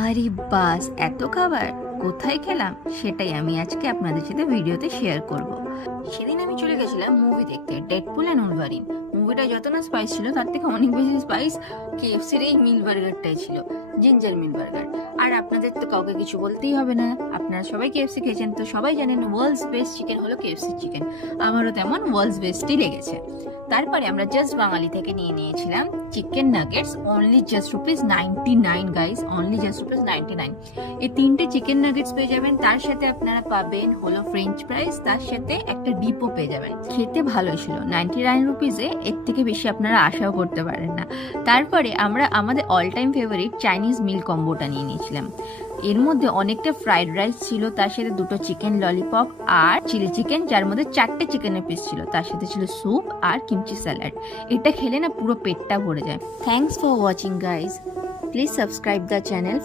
আরে বাস, এত খাবার কোথায় খেলাম সেটাই আমি আজকে আপনাদের সাথে ভিডিওতে শেয়ার করব। সেদিন আমি চলে গেছিলাম মুভি দেখতে, ডেডপুল অ্যান্ড উলভারিন। মুভিটা যত না স্পাইস ছিল তার থেকে অনেক বেশি স্পাইস কেএফসির এই মিল বার্গারটাই ছিল, জিঞ্জার মিল বার্গার। আর আপনাদের তো কাউকে কিছু বলতেই হবে না, আপনারা সবাই কেএফসি খেয়েছেন তো সবাই জানেন ওয়ার্ল্ডস বেস্ট চিকেন হলো কেএফসি চিকেন। আমারও তেমন ওয়ার্ল্ডস বেস্টই লেগেছে। তারপরে আমরা জাস্ট বাঙালি থেকে নিয়েছিলাম chicken nuggets, only just ₹99 guys, only just ₹99। এই তিনটে চিকেন নাগেটস পেয়ে যাবেন, তার সাথে আপনারা পাবেন হলো ফ্রেঞ্চ ফ্রাইস, তার সাথে একটা ডিপও পেয়ে যাবেন। খেতে ভালোই ছিল, ₹99 এর থেকে বেশি আপনারা আশাও করতে পারেন না। তারপরে আমরা আমাদের অল টাইম ফেভারিট চাইনিজ মিল কম্বোটা নিয়েছিলাম। এর মধ্যে অনেকটা ফ্রাইড রাইস ছিল, তার সাথে দুটো চিকেন ললিপপ আর চিলি চিকেন, যার মধ্যে 4টে চিকেনের পিস ছিল, তার সাথে ছিল স্যুপ আর কিমচি স্যালাড। এটা খেলে না পুরো পেটটা ভরে যায়। Thanks for watching guys, please subscribe the channel.